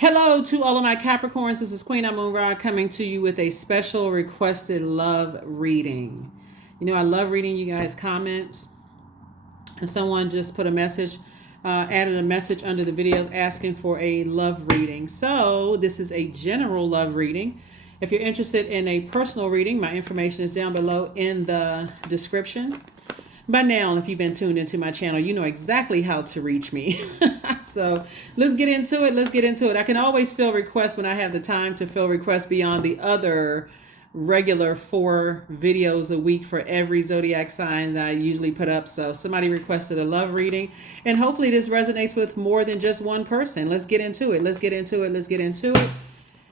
Hello to all of my Capricorns. This is Queen Amun Ra coming to you with a special requested love reading. I love reading you guys' comments. And someone just put a message, added a message under the videos asking for a love reading. So this is a general love reading. If you're interested in a personal reading, my information is down below in the description. By now, if you've been tuned into my channel, you know exactly how to reach me. So let's get into it. I can always fill requests when I have the time to fill requests beyond the other regular 4 videos a week for every zodiac sign that I usually put up. So somebody requested a love reading, and hopefully this resonates with more than just one person. Let's get into it.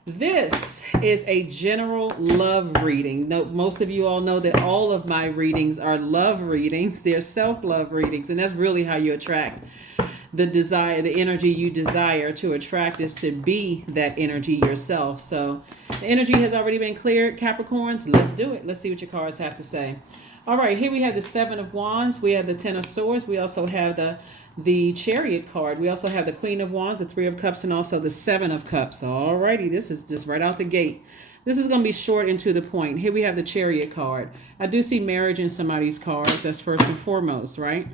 This is a general love reading. No, most of you all know that all of my readings are love readings. They're self-love readings, and that's really how you attract the desire, the energy you desire to attract is to be that energy yourself. So the energy has already been cleared, Capricorns. Let's do it. Let's see what your cards have to say. All right, here we have the 7 of Wands. We have the 10 of Swords. We also have the Chariot card. We also have the Queen of Wands, the 3 of Cups, and also the 7 of Cups. Alrighty, this is just right out the gate. This is going to be short and to the point. Here we have the Chariot card. I do see marriage in somebody's cards. That's first and foremost, right?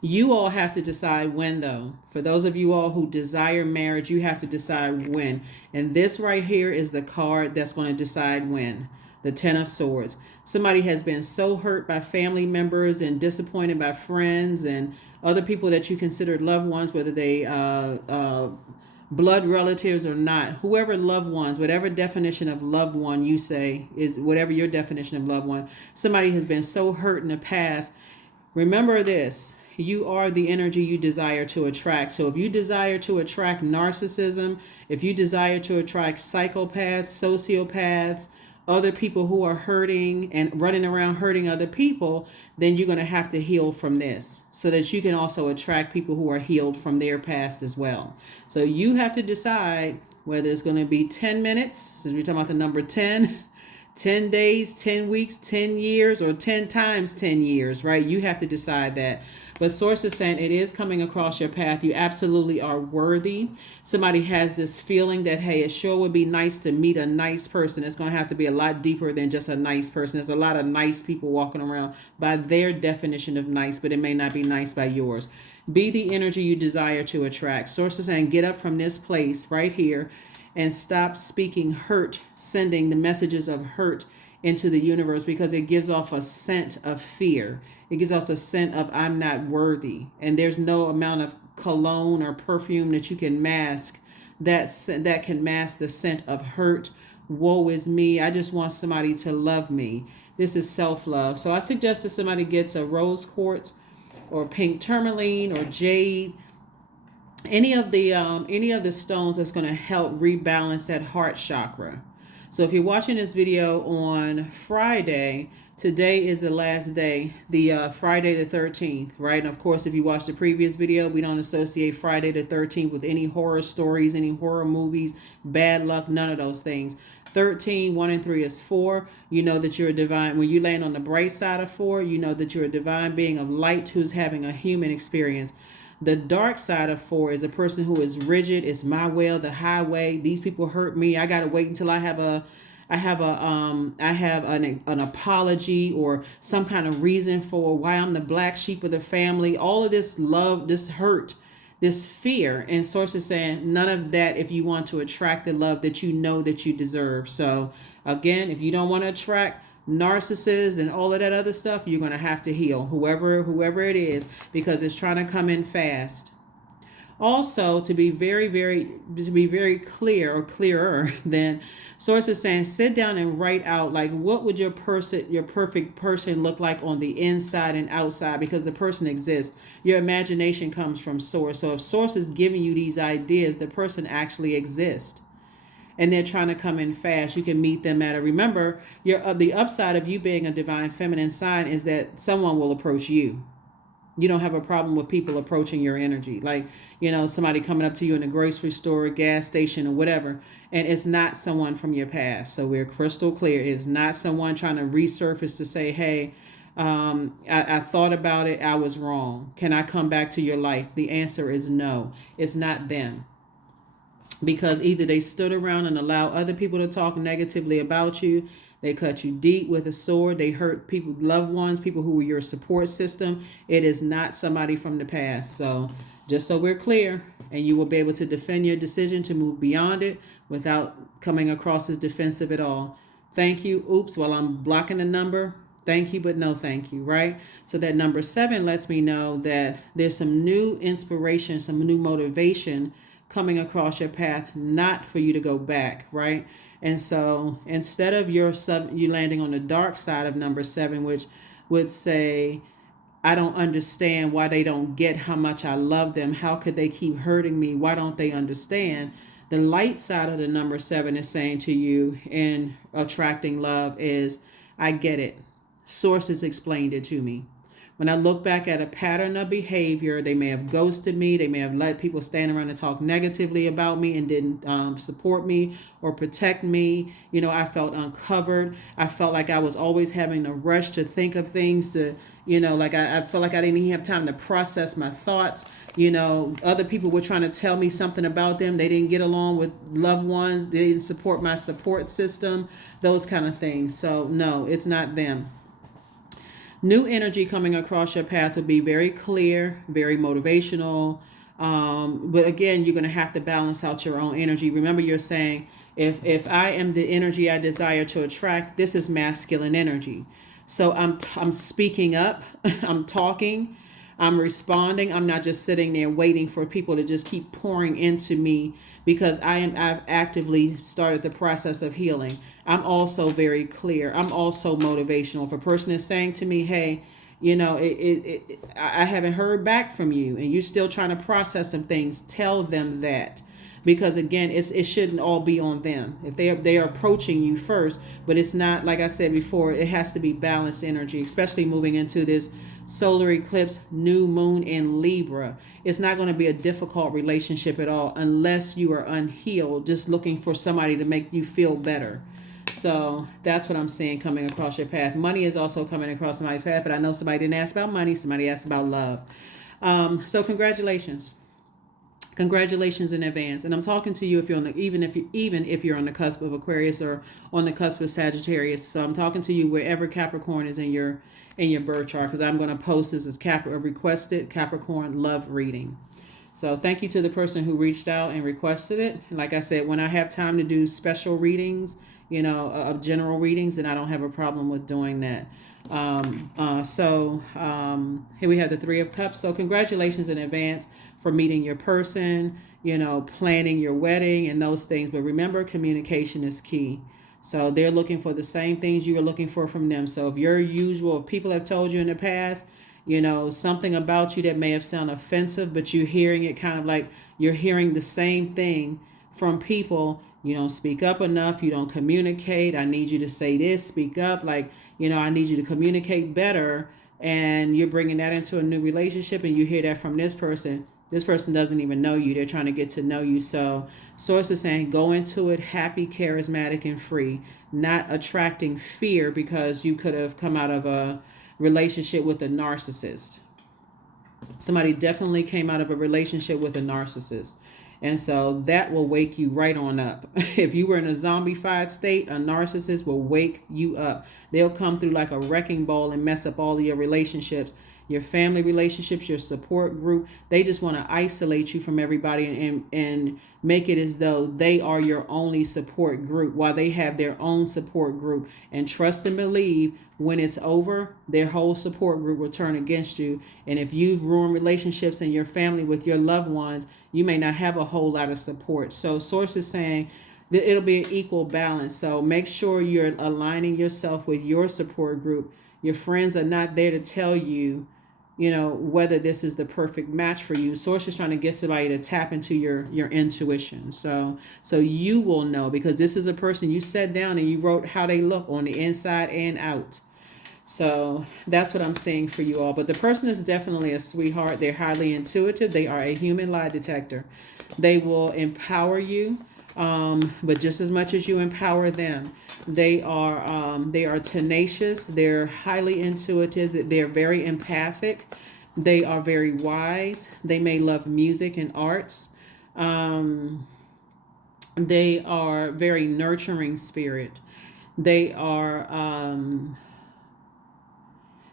You all have to decide when, though. For those of you all who desire marriage, you have to decide when. And this right here is the card that's going to decide when. The 10 of Swords. Somebody has been so hurt by family members and disappointed by friends and other people that you considered loved ones, whether they blood relatives or not. Whoever loved ones, whatever definition of loved one you say is whatever your definition of loved one. Somebody has been so hurt in the past. Remember this. You are the energy you desire to attract. So if you desire to attract narcissism, if you desire to attract psychopaths, sociopaths, other people who are hurting and running around hurting other people, then you're going to have to heal from this so that you can also attract people who are healed from their past as well. So you have to decide whether it's going to be 10 minutes, since we're talking about the number 10, 10 days, 10 weeks, 10 years, or 10 times 10 years, right? You have to decide that. But Source is saying it is coming across your path. You absolutely are worthy. Somebody has this feeling that, hey, it sure would be nice to meet a nice person. It's going to have to be a lot deeper than just a nice person. There's a lot of nice people walking around by their definition of nice, but it may not be nice by yours. Be the energy you desire to attract. Source is saying get up from this place right here and stop speaking hurt, sending the messages of hurt into the universe, because it gives off a scent of fear. It gives us a scent of I'm not worthy. And there's no amount of cologne or perfume that you can mask that can mask the scent of hurt. Woe is me. I just want somebody to love me. This is self-love. So I suggest that somebody gets a rose quartz or pink tourmaline or jade, any of the stones that's going to help rebalance that heart chakra. So if you're watching this video on Friday, today is the last day, the Friday the 13th, right? And of course, if you watched the previous video, we don't associate Friday the 13th with any horror stories, any horror movies, bad luck, none of those things. 13, 1 and 3 is 4. You know that you're a divine. When you land on the bright side of 4, you know that you're a divine being of light who's having a human experience. The dark side of 4 is a person who is rigid. It's my way or the highway. These people hurt me. I got to wait until I have an apology or some kind of reason for why I'm the black sheep of the family. All of this love, this hurt, this fear. And Source is saying none of that if you want to attract the love that you know that you deserve. So again, if you don't want to attract narcissists and all of that other stuff, you're going to have to heal whoever it is, because it's trying to come in fast. Also, to be very clear or clearer, then Source is saying sit down and write out, like, what would your perfect person look like on the inside and outside, because the person exists. Your imagination comes from Source. So if Source is giving you these ideas, the person actually exists. And they're trying to come in fast. You can meet them remember, the upside of you being a divine feminine sign is that someone will approach you. You don't have a problem with people approaching your energy. Like, somebody coming up to you in a grocery store, a gas station, or whatever. And it's not someone from your past. So we're crystal clear. It's not someone trying to resurface to say, hey, I thought about it. I was wrong. Can I come back to your life? The answer is no. It's not them. because either they stood around and allowed other people to talk negatively about you, they cut you deep with a sword, they hurt people, loved ones, people who were your support system. It is not somebody from the past. So just so we're clear, and you will be able to defend your decision to move beyond it without coming across as defensive at all. Thank you. Oops, while I'm blocking the number. Thank you, but no thank you, right? So that number 7 lets me know that there's some new inspiration, some new motivation coming across your path, not for you to go back, right? And so instead of you landing on the dark side of number 7, which would say, I don't understand why they don't get how much I love them. How could they keep hurting me? Why don't they understand? The light side of the number 7 is saying to you in attracting love is, I get it. Sources explained it to me. When I look back at a pattern of behavior, they may have ghosted me. They may have let people stand around and talk negatively about me and didn't support me or protect me. I felt uncovered. I felt like I was always having to rush to think of things to, like I felt like I didn't even have time to process my thoughts. Other people were trying to tell me something about them. They didn't get along with loved ones. They didn't support my support system, those kind of things. So no, it's not them. New energy coming across your path will be very clear, very motivational. But again, you're going to have to balance out your own energy. Remember, you're saying, if I am the energy I desire to attract, this is masculine energy. So I'm speaking up, I'm talking, I'm responding. I'm not just sitting there waiting for people to just keep pouring into me, because I've actively started the process of healing. I'm also very clear. I'm also motivational. If a person is saying to me, hey, I haven't heard back from you and you're still trying to process some things, tell them that. Because again, it shouldn't all be on them. If they are approaching you first, but it's not, like I said before, it has to be balanced energy, especially moving into this solar eclipse, new moon in Libra. It's not going to be a difficult relationship at all unless you are unhealed, just looking for somebody to make you feel better. So that's what I'm seeing coming across your path. Money is also coming across somebody's path, but I know somebody didn't ask about money. Somebody asked about love. So congratulations. Congratulations in advance. And I'm talking to you if you're on the, even if you're on the cusp of Aquarius or on the cusp of Sagittarius. So I'm talking to you wherever Capricorn is in your birth chart, because I'm going to post this as a requested Capricorn love reading. So thank you to the person who reached out and requested it. Like I said, when I have time to do special readings, of general readings, and I don't have a problem with doing that. Here we have the 3 of Cups. So congratulations in advance for meeting your person, planning your wedding and those things. But remember, communication is key. So they're looking for the same things you are looking for from them. So if people have told you in the past, something about you that may have sounded offensive, but you're hearing it kind of like you're hearing the same thing from people. You don't speak up enough. You don't communicate. I need you to say this, speak up. I need you to communicate better. And you're bringing that into a new relationship, and you hear that from this person. This person doesn't even know you. They're trying to get to know you. So Source is saying, go into it happy, charismatic, and free, not attracting fear because you could have come out of a relationship with a narcissist. Somebody definitely came out of a relationship with a narcissist. And so that will wake you right on up. If you were in a zombified state, a narcissist will wake you up. They'll come through like a wrecking ball and mess up all of your relationships, your family relationships, your support group. They just want to isolate you from everybody and make it as though they are your only support group while they have their own support group. And trust and believe, when it's over, their whole support group will turn against you. And if you've ruined relationships in your family with your loved ones, you may not have a whole lot of support. So Source is saying that it'll be an equal balance. So make sure you're aligning yourself with your support group. Your friends are not there to tell you, whether this is the perfect match for you. Source is trying to get somebody to tap into your intuition. So you will know, because this is a person you sat down and you wrote how they look on the inside and out. So that's what I'm seeing for you all. But the person is definitely a sweetheart. They're highly intuitive. They are a human lie detector. They will empower you, but just as much as you empower them. They are tenacious. They're highly intuitive. They're very empathic. They are very wise. They may love music and arts. They are very nurturing spirit. They are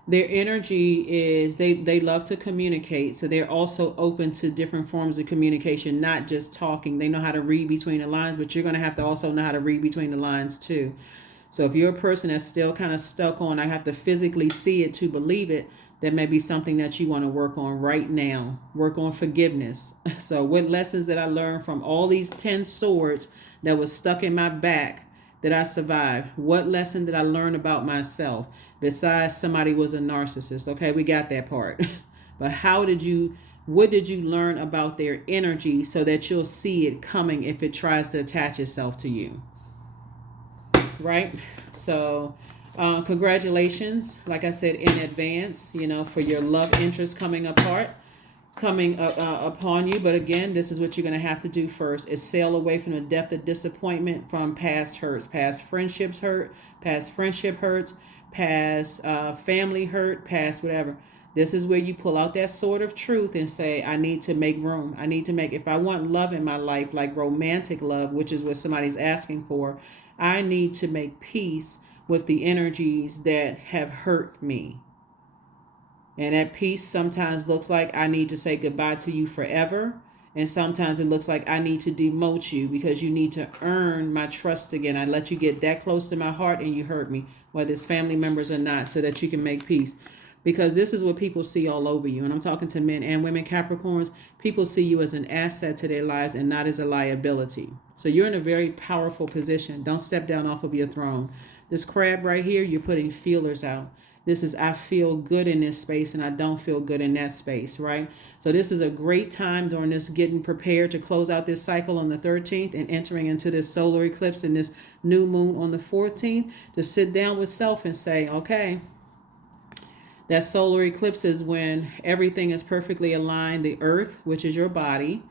their energy is they love to communicate, so they're also open to different forms of communication, not just talking. They know how to read between the lines, but you're going to have to also know how to read between the lines too. So if you're a person that's still kind of stuck on, I have to physically see it to believe it, that may be something that you want to work on right now. Work on forgiveness. So what lessons did I learn from all these 10 swords that was stuck in my back that I survived? What lesson did I learn about myself besides somebody was a narcissist? Okay, we got that part. But what did you learn about their energy so that you'll see it coming if it tries to attach itself to you? Right? So congratulations, like I said, in advance, for your love interest coming upon you. But again, this is what you're going to have to do first, is sail away from the depth of disappointment from past hurts, past friendships hurt, past friendship hurts, past family hurt, past whatever. This is where you pull out that sword of truth and say, I need to make room. If I want love in my life, like romantic love, which is what somebody's asking for, I need to make peace with the energies that have hurt me. And that peace sometimes looks like I need to say goodbye to you forever. And sometimes it looks like I need to demote you because you need to earn my trust again. I let you get that close to my heart and you hurt me, whether it's family members or not, so that you can make peace. Because this is what people see all over you. And I'm talking to men and women, Capricorns. People see you as an asset to their lives and not as a liability. So you're in a very powerful position. Don't step down off of your throne. This crab right here, you're putting feelers out. This is, I feel good in this space and I don't feel good in that space, right? So this is a great time during this getting prepared to close out this cycle on the 13th and entering into this solar eclipse and this new moon on the 14th to sit down with self and say, okay, that solar eclipse is when everything is perfectly aligned. The earth, which is your body,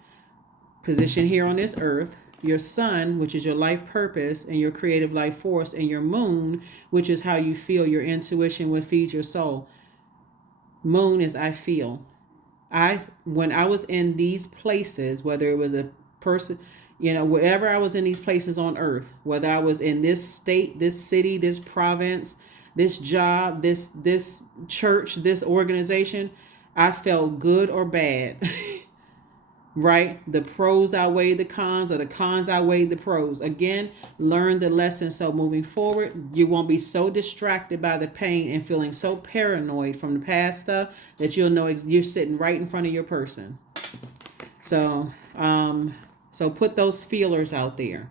position here on this earth, your sun, which is your life purpose and your creative life force, and your moon, which is how you feel, your intuition, what feeds your soul. Moon is I feel. When I was in these places, whether it was a person, wherever I was in these places on earth, whether I was in this state, this city, this province, this job, this church, this organization, I felt good or bad. Right? The pros outweigh the cons, or the cons outweigh the pros. Again, learn the lesson. So moving forward, you won't be so distracted by the pain and feeling so paranoid from the past stuff that you'll know you're sitting right in front of your person. So put those feelers out there.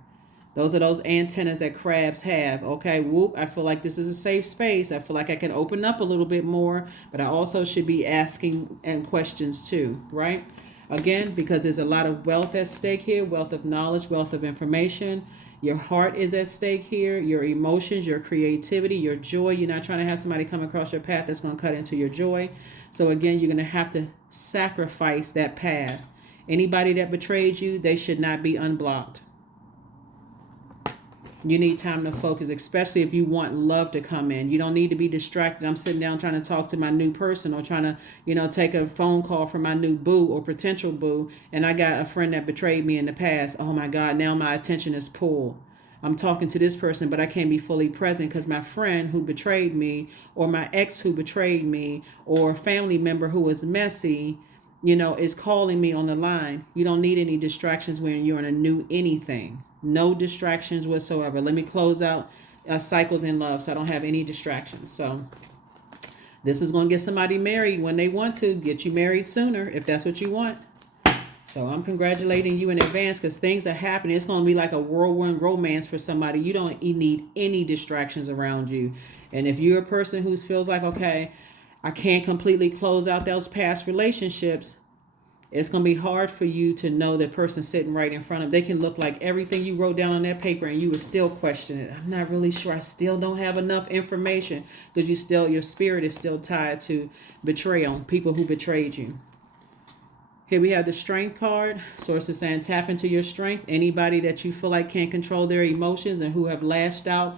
Those are those antennas that crabs have. Okay, whoop, I feel like this is a safe space. I feel like I can open up a little bit more, but I also should be asking questions too, right? Again, because there's a lot of wealth at stake here, wealth of knowledge, wealth of information. Your heart is at stake here, your emotions, your creativity, your joy. You're not trying to have somebody come across your path that's going to cut into your joy. So again, you're going to have to sacrifice that past. Anybody that betrayed you, they should not be unblocked. You need time to focus, especially if you want love to come in. You don't need to be distracted. I'm sitting down trying to talk to my new person, or trying to, take a phone call from my new boo or potential boo. And I got a friend that betrayed me in the past. Oh my God, now my attention is pulled. I'm talking to this person, but I can't be fully present because my friend who betrayed me, or my ex who betrayed me, or a family member who was messy, is calling me on the line. You don't need any distractions when you're in a new anything. No distractions whatsoever. Let me close out cycles in love so I don't have any distractions. So this is going to get somebody married when they want to. Get you married sooner if that's what you want. So I'm congratulating you in advance because things are happening. It's going to be like a whirlwind romance for somebody. You don't need any distractions around you. And if you're a person who feels like, okay, I can't completely close out those past relationships, it's going to be hard for you to know the person sitting right in front of. They can look like everything you wrote down on that paper and you would still question it. I'm not really sure. I still don't have enough information because your spirit is still tied to betrayal, people who betrayed you. Here we have the strength card. Source is saying tap into your strength. Anybody that you feel like can't control their emotions and who have lashed out,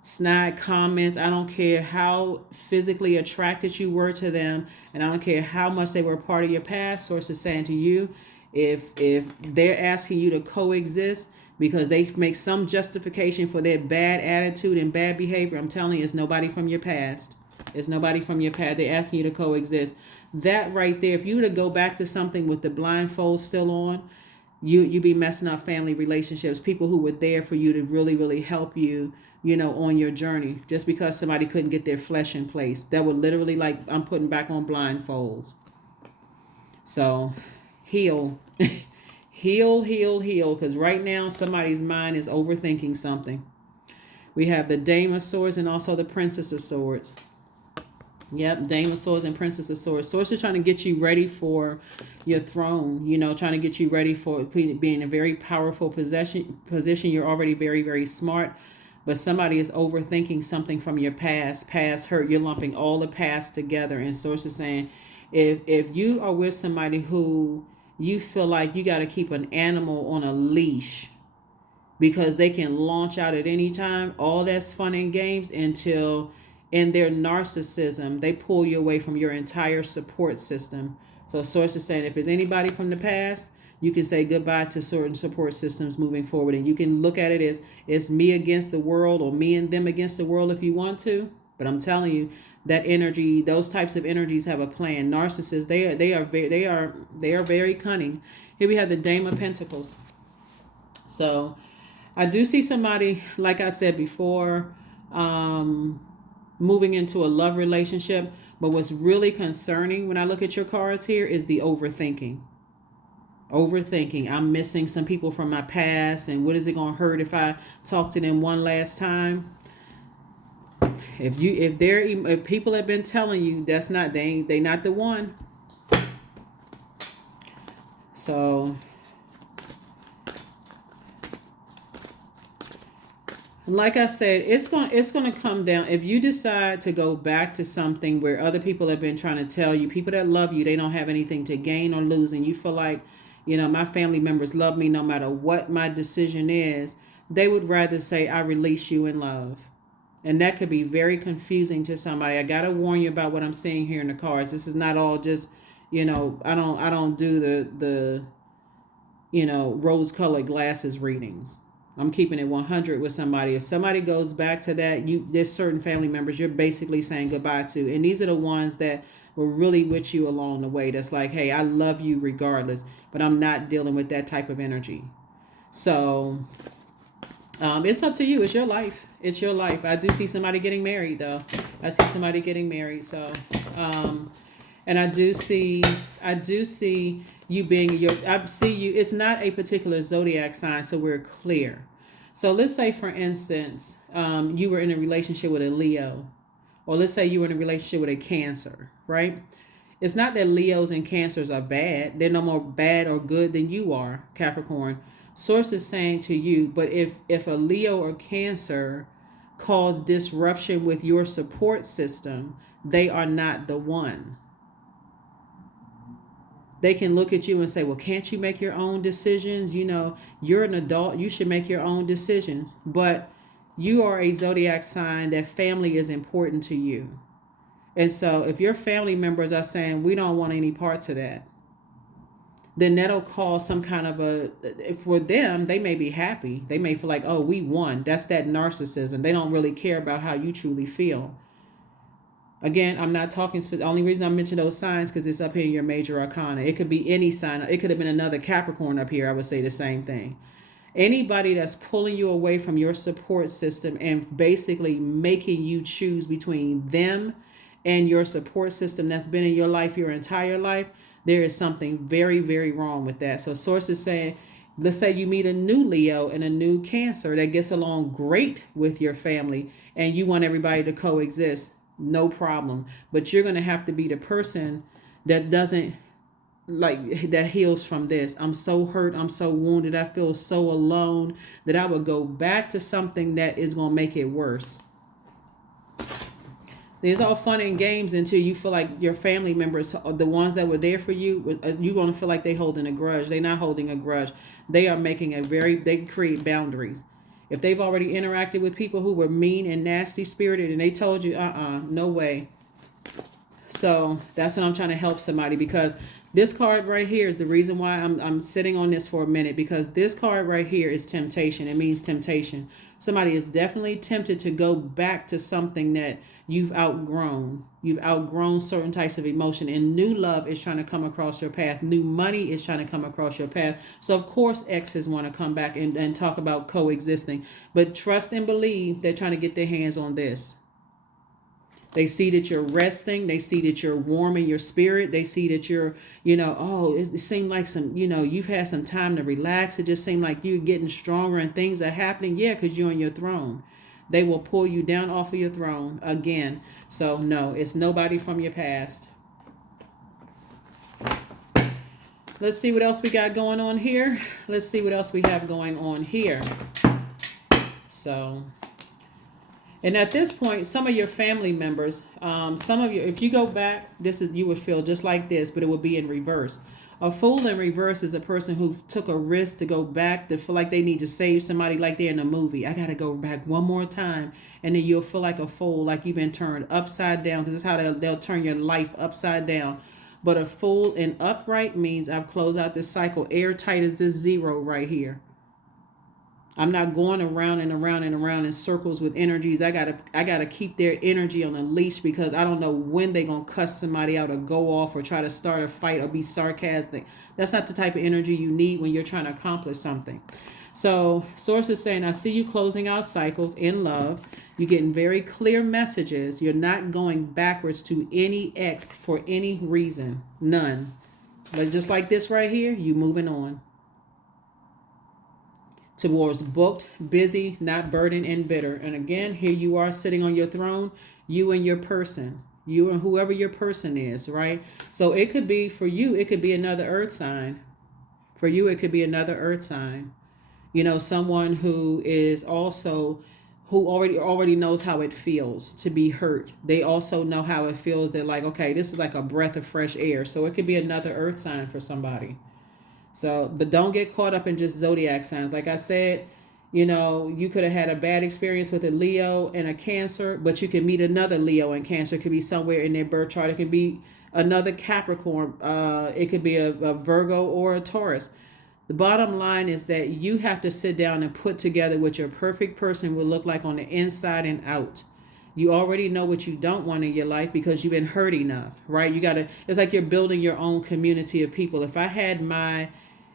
snide comments. I don't care how physically attracted you were to them, and I don't care how much they were a part of your past. Source is saying to you, if they're asking you to coexist, because they make some justification for their bad attitude and bad behavior. I'm telling you, it's nobody from your past. It's nobody from your past. They're asking you to coexist. That right there, if you were to go back to something with the blindfold still on, you be messing up family relationships, people who were there for you to really, really help you, on your journey. Just because somebody couldn't get their flesh in place, that would literally, like, I'm putting back on blindfolds. So heal. heal, because right now somebody's mind is overthinking something. We have the Dame of Swords and also the Princess of Swords. Yep, Dame of Swords and Princess of Swords. Swords are trying to get you ready for your throne, trying to get you ready for being in a very powerful position. You're already very, very smart, but somebody is overthinking something from your past hurt. You're lumping all the past together. And Swords is saying, if you are with somebody who you feel like you got to keep an animal on a leash because they can launch out at any time, all that's fun and games until in their narcissism, they pull you away from your entire support system. So Source is saying, if there's anybody from the past, you can say goodbye to certain support systems moving forward. And you can look at it as it's me against the world or me and them against the world if you want to. But I'm telling you, that energy, those types of energies have a plan. Narcissists, they are very cunning. Here we have the Dame of Pentacles. So I do see somebody, like I said before, moving into a love relationship. But what's really concerning when I look at your cards here is the overthinking. I'm missing some people from my past, and what is it going to hurt if I talk to them one last time? If people have been telling you that's not, they not the one. So like I said, it's going to come down. If you decide to go back to something where other people have been trying to tell you, people that love you, they don't have anything to gain or lose, and you feel like, my family members love me no matter what my decision is, they would rather say, I release you in love. And that could be very confusing to somebody. I got to warn you about what I'm seeing here in the cards. This is not all just, I don't do the rose-colored glasses readings. I'm keeping it 100 with somebody. If somebody goes back to that, there's certain family members you're basically saying goodbye to. And these are the ones that were really with you along the way. That's like, hey, I love you regardless, but I'm not dealing with that type of energy. So it's up to you. It's your life. It's your life. I do see somebody getting married, though. I see somebody getting married. So, and I do see you being I see you. It's not a particular zodiac sign, so we're clear. So let's say, for instance, you were in a relationship with a Leo, or let's say you were in a relationship with a Cancer, right? It's not that Leos and Cancers are bad. They're no more bad or good than you are, Capricorn. Source is saying to you, but if a Leo or Cancer cause disruption with your support system, they are not the one. They can look at you and say, well, can't you make your own decisions? You're an adult. You should make your own decisions. But you are a zodiac sign that family is important to you. And so if your family members are saying, we don't want any parts of that, then that'll cause some kind of for them, they may be happy. They may feel like, oh, we won. That's that narcissism. They don't really care about how you truly feel. Again, I'm not talking, the only reason I mention those signs because it's up here in your major arcana. It could be any sign. It could have been another Capricorn up here. I would say the same thing. Anybody that's pulling you away from your support system and basically making you choose between them and your support system that's been in your life your entire life, there is something very, very wrong with that. So Source is saying, let's say you meet a new Leo and a new Cancer that gets along great with your family and you want everybody to coexist. No problem. But you're going to have to be the person that doesn't that heals from this. I'm so hurt. I'm so wounded. I feel so alone that I would go back to something that is going to make it worse. It's all fun and games until you feel like your family members, the ones that were there for you, you're going to feel like they're holding a grudge. They're not holding a grudge. They are making they create boundaries. If they've already interacted with people who were mean and nasty spirited and they told you, no way. So that's what I'm trying to help somebody, because This card right here is the reason why I'm sitting on this for a minute, because this card right here is temptation. It means temptation. Somebody is definitely tempted to go back to something that you've outgrown. You've outgrown certain types of emotion, and new love is trying to come across your path. New money is trying to come across your path. So of course exes want to come back and talk about coexisting. But trust and believe they're trying to get their hands on this. They see that you're resting. They see that you're warm in your spirit. They see that you're, it seemed like you've had some time to relax. It just seemed like you're getting stronger and things are happening. Yeah, because you're on your throne. They will pull you down off of your throne again. So no, it's nobody from your past. Let's see what else we got going on here. Let's see what else we have going on here. So... And at this point, some of your family members, some of you, if you go back, you would feel just like this, but it would be in reverse. A fool in reverse is a person who took a risk to go back, to feel like they need to save somebody, like they're in a movie. I got to go back one more time. And then you'll feel like a fool, like you've been turned upside down, because that's how they'll turn your life upside down. But a fool in upright means I've closed out this cycle. Airtight as this zero right here. I'm not going around and around and around in circles with energies. I gotta keep their energy on a leash, because I don't know when they're gonna cuss somebody out or go off or try to start a fight or be sarcastic. That's not the type of energy you need when you're trying to accomplish something. So Source is saying, I see you closing out cycles in love. You're getting very clear messages. You're not going backwards to any ex for any reason. None. But just like this right here, you moving on towards booked, busy, not burdened, and bitter. And again, here you are sitting on your throne, you and your person, you and whoever your person is, right? So it could be, for you, it could be another earth sign. For you, it could be another earth sign. Someone who is also, who already knows how it feels to be hurt. They also know how it feels. They're like, okay, this is like a breath of fresh air. So it could be another earth sign for somebody. So, but don't get caught up in just zodiac signs. Like I said, you could have had a bad experience with a Leo and a Cancer, but you can meet another Leo and Cancer. It could be somewhere in their birth chart. It could be another Capricorn. It could be a Virgo or a Taurus. The bottom line is that you have to sit down and put together what your perfect person will look like on the inside and out. You already know what you don't want in your life because you've been hurt enough, right? It's like you're building your own community of people. If I had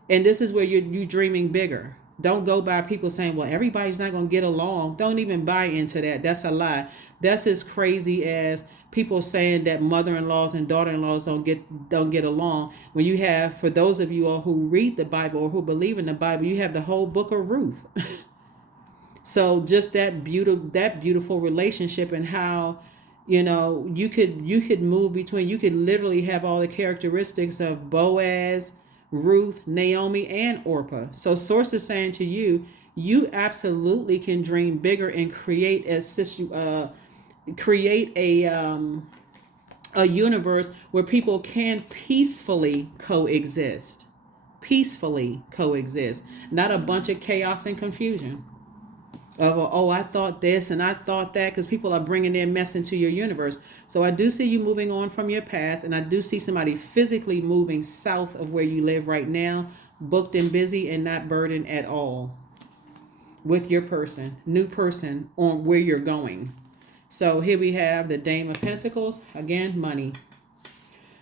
and this is where you're dreaming bigger. Don't go by people saying, well, everybody's not going to get along. Don't even buy into that. That's a lie. That's as crazy as people saying that mother-in-laws and daughter-in-laws don't get along. When you have, for those of you all who read the Bible or who believe in the Bible, you have the whole book of Ruth. So just that beautiful relationship, and how, you could move between, you could literally have all the characteristics of Boaz, Ruth, Naomi, and Orpah. So Source is saying to you, you absolutely can dream bigger and create a universe where people can peacefully coexist. Not a bunch of chaos and confusion. I thought this and I thought that, because people are bringing their mess into your universe. So I do see you moving on from your past, and I do see somebody physically moving south of where you live right now, booked and busy and not burdened at all with your person, new person on where you're going. So here we have the Dame of Pentacles, again, money.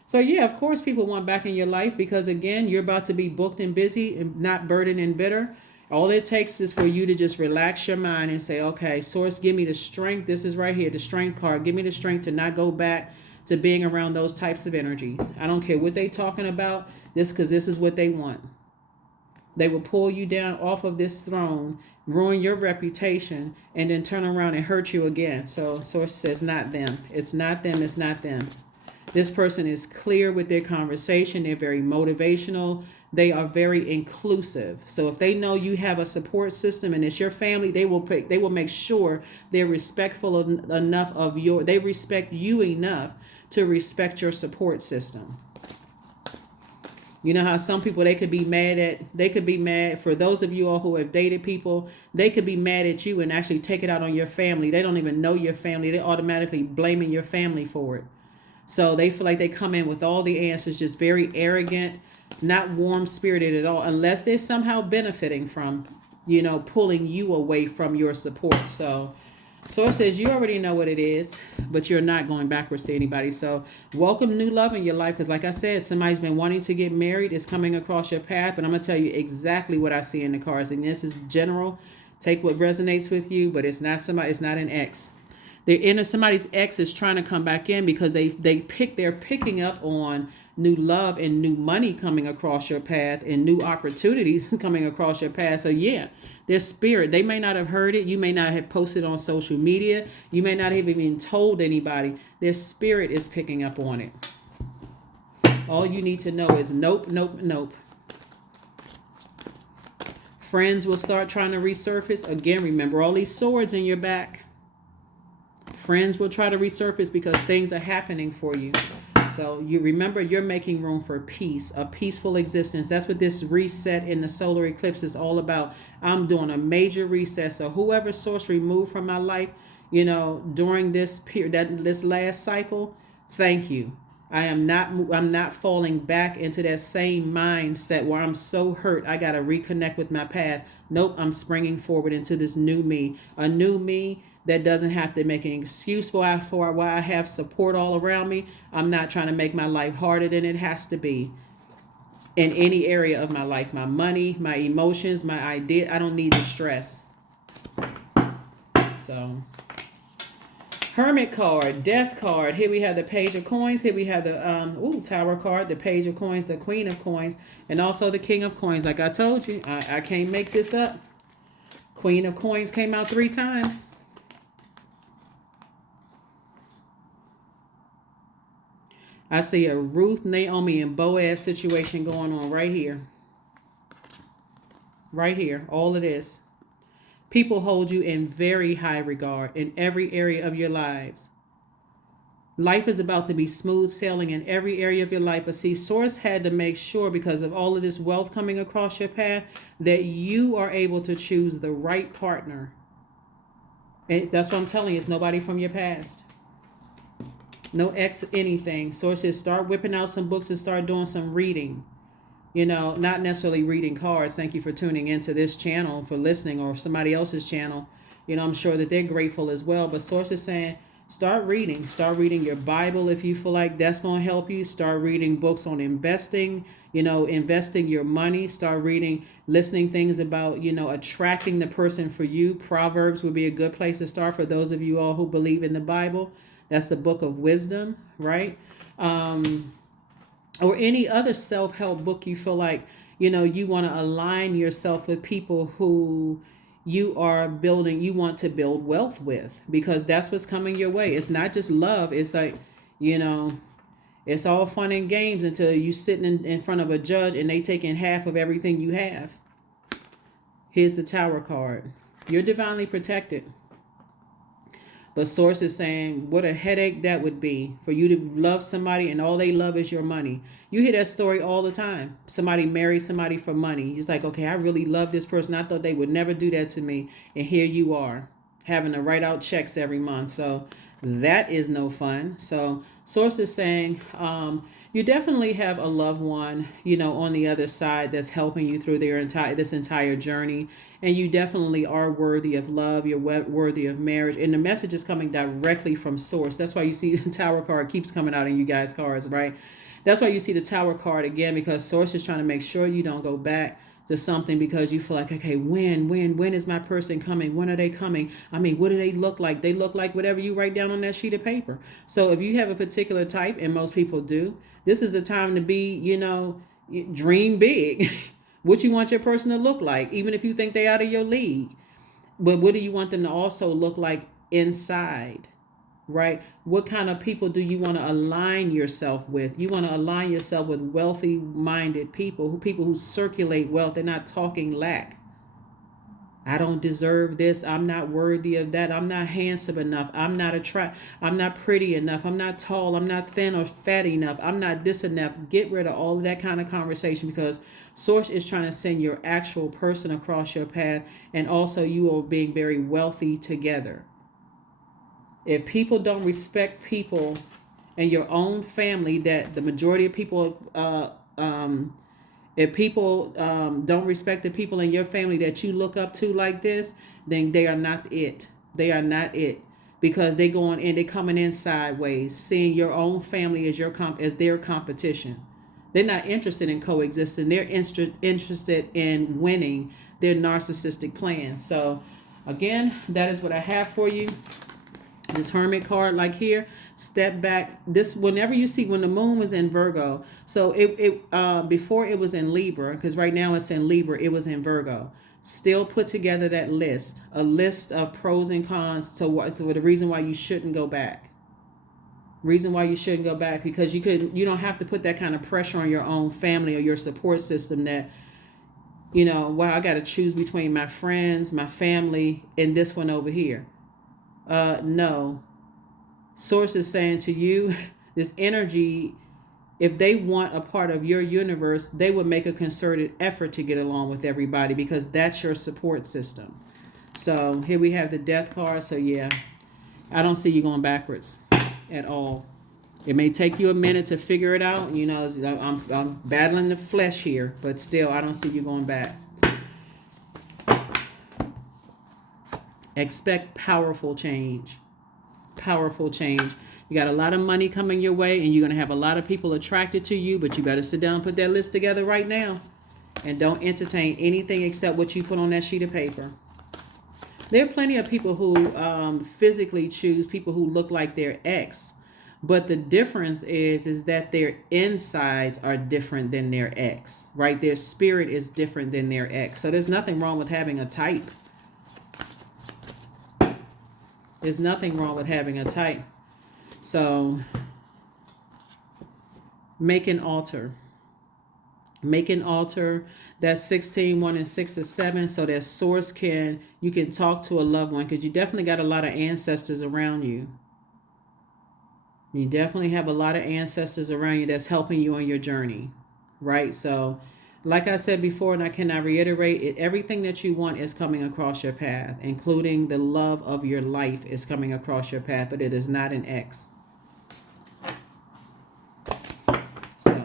So yeah, of course people want back in your life, because again, you're about to be booked and busy and not burdened and bitter. All it takes is for you to just relax your mind and say, okay, Source, give me the strength. This is right here, the strength card. Give me the strength to not go back to being around those types of energies. I don't care what they're talking about, because this is what they want. They will pull you down off of this throne, ruin your reputation, and then turn around and hurt you again. So Source says, not them. It's not them. It's not them. This person is clear with their conversation. They're very motivational. They are very inclusive. So if they know you have a support system and it's your family, they will make sure they're respectful enough they respect you enough to respect your support system. You know how some people, they could be mad, for those of you all who have dated people, they could be mad at you and actually take it out on your family. They don't even know your family. They're automatically blaming your family for it. So they feel like they come in with all the answers, just very arrogant, not warm spirited at all, unless they're somehow benefiting from, pulling you away from your support. So Source says you already know what it is, but you're not going backwards to anybody. So welcome new love in your life, because like I said, somebody's been wanting to get married. It's coming across your path, but I'm going to tell you exactly what I see in the cards. And this is general. Take what resonates with you, but it's not somebody. It's not an ex. Somebody's ex is trying to come back in because they're picking up on new love and new money coming across your path and new opportunities coming across your path. So yeah, their spirit, they may not have heard it. You may not have posted on social media. You may not have even told anybody. Their spirit is picking up on it. All you need to know is nope, nope, nope. Friends will start trying to resurface. Again, remember all these swords in your back. Friends will try to resurface because things are happening for you. So you remember, you're making room for peace, a peaceful existence. That's what this reset in the solar eclipse is all about. I'm doing a major reset. So whoever source removed from my life, during this period, this last cycle, thank you. I'm not falling back into that same mindset where I'm so hurt. I got to reconnect with my past. Nope. I'm springing forward into this new me, a new me that doesn't have to make an excuse for why I have support all around me. I'm not trying to make my life harder than it has to be in any area of my life. My money, my emotions, my idea. I don't need the stress. So, Hermit card, Death card. Here we have the Page of Coins. Here we have the Tower card, the Page of Coins, the Queen of Coins, and also the King of Coins. Like I told you, I can't make this up. Queen of Coins came out 3 times. I see a Ruth, Naomi, and Boaz situation going on right here. Right here. All of this. People hold you in very high regard in every area of your lives. Life is about to be smooth sailing in every area of your life. But see, Source had to make sure, because of all of this wealth coming across your path, that you are able to choose the right partner. And that's what I'm telling you. It's nobody from your past. No ex anything. Source says start whipping out some books and start doing some reading. Not necessarily reading cards. Thank you for tuning into this channel, for listening, or somebody else's channel. I'm sure that they're grateful as well. But Source is saying start reading. Start reading your Bible if you feel like that's going to help you. Start reading books on investing, investing your money. Start reading, listening things about, attracting the person for you. Proverbs would be a good place to start for those of you all who believe in the Bible. That's the book of wisdom, right? Or any other self-help book you feel like, you want to align yourself with people who you want to build wealth with, because that's what's coming your way. It's not just love. It's like, it's all fun and games until you sitting in front of a judge and they taking half of everything you have. Here's the Tower card. You're divinely protected. But Source is saying what a headache that would be for you to love somebody and all they love is your money. You hear that story all the time. Somebody marries somebody for money. It's like, okay, I really love this person. I thought they would never do that to me. And here you are having to write out checks every month. So that is no fun. So Source is saying you definitely have a loved one, on the other side that's helping you through this entire journey. And you definitely are worthy of love. You're worthy of marriage. And the message is coming directly from Source. That's why you see the Tower card keeps coming out in you guys' cards, right? That's why you see the Tower card again, because Source is trying to make sure you don't go back to something because you feel like, okay, when is my person coming? When are they coming? I mean, what do they look like? They look like whatever you write down on that sheet of paper. So if you have a particular type, and most people do, this is the time to be, dream big. What you want your person to look like, even if you think they're out of your league. But what do you want them to also look like inside, right? What kind of people do you want to align yourself with? You want to align yourself with wealthy-minded people who circulate wealth. They're not talking lack. I don't deserve this. I'm not worthy of that. I'm not handsome enough. I'm not pretty enough. I'm not tall. I'm not thin or fat enough. I'm not this enough. Get rid of all of that kind of conversation, because Source is trying to send your actual person across your path, and also you are being very wealthy together. If people don't respect people and your own family, that the majority of people, if people don't respect the people in your family that you look up to like this, then they are not it. They are not it, because they going in, they coming in sideways, seeing your own family as as their competition. They're not interested in coexisting. They're interested in winning their narcissistic plan. So, again, that is what I have for you. This Hermit card, like here, step back. This, whenever you see, when the moon was in Virgo, so it before it was in Libra, because right now it's in Libra, it was in Virgo. Still put together that list, a list of pros and cons. So the reason why you shouldn't go back. Reason why you shouldn't go back, because you don't have to put that kind of pressure on your own family or your support system that, well, I got to choose between my friends, my family, and this one over here. No. Source is saying to you, this energy, if they want a part of your universe, they would make a concerted effort to get along with everybody, because that's your support system. So here we have the Death card. So yeah, I don't see you going backwards at all. It may take you a minute to figure it out. I'm battling the flesh here, but still, I don't see you going back. Expect powerful change. Powerful change. You got a lot of money coming your way, and you're going to have a lot of people attracted to you, but you better sit down and put that list together right now. And don't entertain anything except what you put on that sheet of paper. There are plenty of people who physically choose people who look like their ex. But the difference is that their insides are different than their ex, right? Their spirit is different than their ex. So there's nothing wrong with having a type. There's nothing wrong with having a type. So make an altar. Make an altar. That's 16, 1 and 6 or 7. So that source you can talk to a loved one, because you definitely got a lot of ancestors around you. You definitely have a lot of ancestors around you that's helping you on your journey, right? So like I said before, and I cannot reiterate it, everything that you want is coming across your path, including the love of your life is coming across your path, but it is not an ex. So,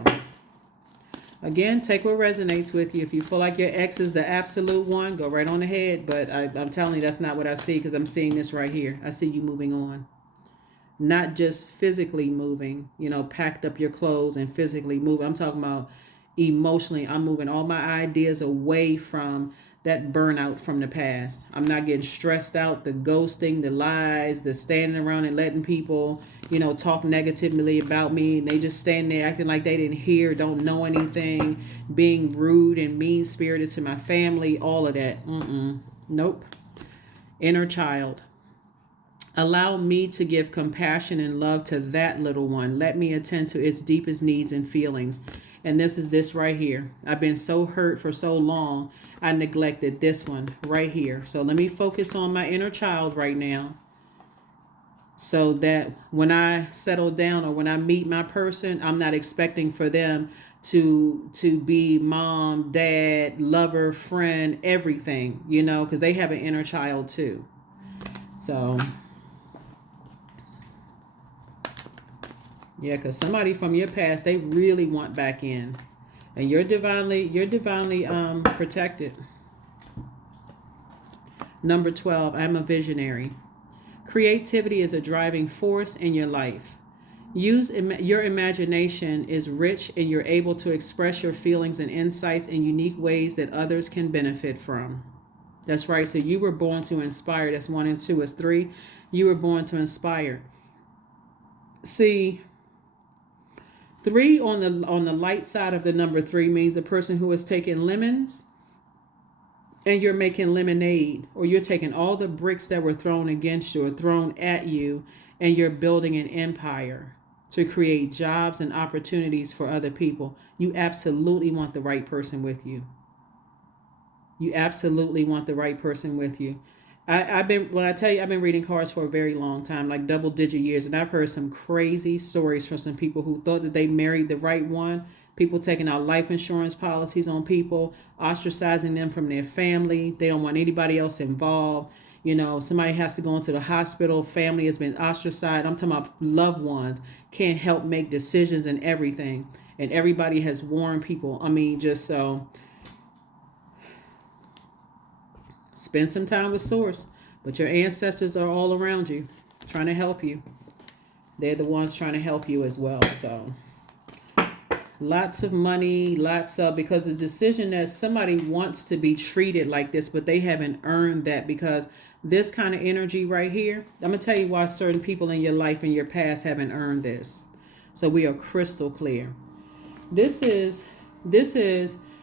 again, take what resonates with you. If you feel like your ex is the absolute one, go right on ahead. But I'm telling you, that's not what I see, because I'm seeing this right here. I see you moving on. Not just physically moving, packed up your clothes and physically moving. I'm talking about emotionally. I'm moving all my ideas away from that burnout from the past. I'm not getting stressed out, the ghosting, the lies, the standing around and letting people, talk negatively about me. And they just stand there acting like they didn't hear, don't know anything, being rude and mean-spirited to my family, all of that. Nope. Inner child. Allow me to give compassion and love to that little one. Let me attend to its deepest needs and feelings. And this is this right here. I've been so hurt for so long, I neglected this one right here. So let me focus on my inner child right now, so that when I settle down or when I meet my person, I'm not expecting for them to be mom, dad, lover, friend, everything, because they have an inner child too. So yeah, because somebody from your past, they really want back in. And you're divinely protected. Number 12, I'm a visionary. Creativity is a driving force in your life. Your imagination is rich, and you're able to express your feelings and insights in unique ways that others can benefit from. That's right. So you were born to inspire. That's 1 and 2 is 3. You were born to inspire. See, 3 on the light side of the number 3 means a person who is taking lemons and you're making lemonade, or you're taking all the bricks that were thrown against you or thrown at you, and you're building an empire to create jobs and opportunities for other people. You absolutely want the right person with you. You absolutely want the right person with you. I've been reading cards for a very long time, like double-digit years, and I've heard some crazy stories from some people who thought that they married the right one. People taking out life insurance policies on people, ostracizing them from their family. They don't want anybody else involved. Somebody has to go into the hospital. Family has been ostracized. I'm talking about loved ones can't help make decisions and everything. And everybody has warned people. I mean, just so spend some time with Source. But your ancestors are all around you, trying to help you. They're the ones trying to help you as well. So lots of money, because the decision that somebody wants to be treated like this, but they haven't earned that, because this kind of energy right here, I'm going to tell you why certain people in your life in your past haven't earned this. So we are crystal clear. This is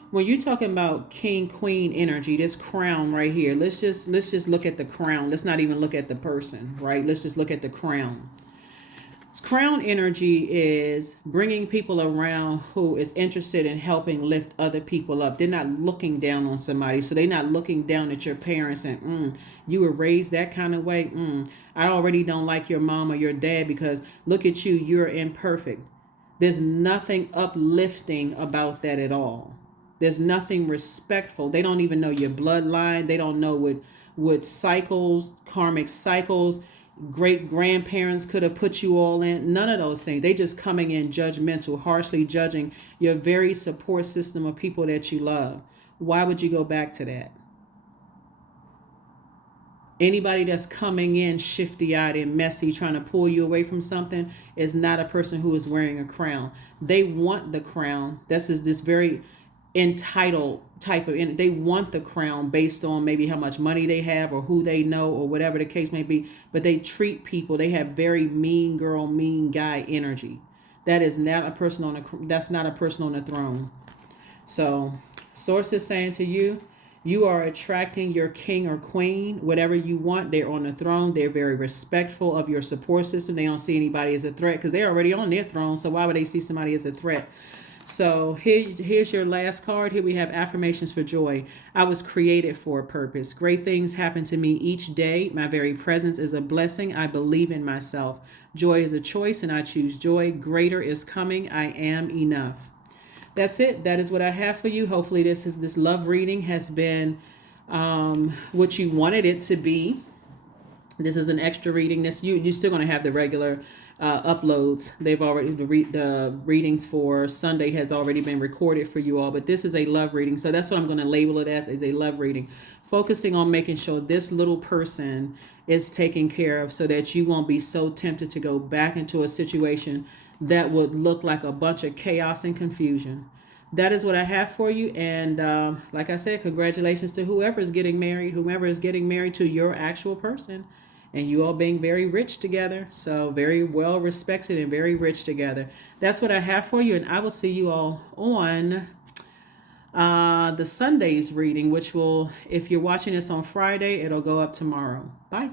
when you're talking about king, queen energy, this crown right here. Let's just look at the crown. Let's not even look at the person, right? Let's just look at the crown. Crown energy is bringing people around who is interested in helping lift other people up. They're not looking down on somebody. So they're not looking down at your parents and, you were raised that kind of way. I already don't like your mom or your dad because look at you, you're imperfect. There's nothing uplifting about that at all. There's nothing respectful. They don't even know your bloodline. They don't know what cycles, karmic cycles, great grandparents could have put you all in. None of those things. They just coming in judgmental, harshly judging your very support system of people that you love. Why would you go back to that? Anybody that's coming in shifty-eyed and messy, trying to pull you away from something, is not a person who is wearing a crown. They want the crown. This is this very entitled type of, they want the crown based on maybe how much money they have or who they know or whatever the case may be, but they treat people, they have very mean girl, mean guy energy. That is not a person that's not a person on the throne. So Source is saying to you, you are attracting your king or queen, whatever you want. They're on the throne. They're very respectful of your support system. They don't see anybody as a threat because they're already on their throne. So why would they see somebody as a threat? So here's your last card. Here we have affirmations for joy. I was created for a purpose. Great things happen to me each day. My very presence is a blessing. I believe in myself. Joy is a choice and I choose joy. Greater is coming. I am enough. That's it. That is what I have for you. Hopefully this love reading has been what you wanted it to be. This is an extra reading. You're still going to have the regular uploads. They've already the readings for Sunday has already been recorded for you all, but this is a love reading. So that's what I'm going to label it as, is a love reading, focusing on making sure this little person is taken care of so that you won't be so tempted to go back into a situation that would look like a bunch of chaos and confusion. That is what I have for you. And like I said, congratulations to whoever is getting married to your actual person. And you all being very rich together. So very well respected and very rich together. That's what I have for you. And I will see you all on the Sunday's reading, which will, if you're watching this on Friday, it'll go up tomorrow. Bye.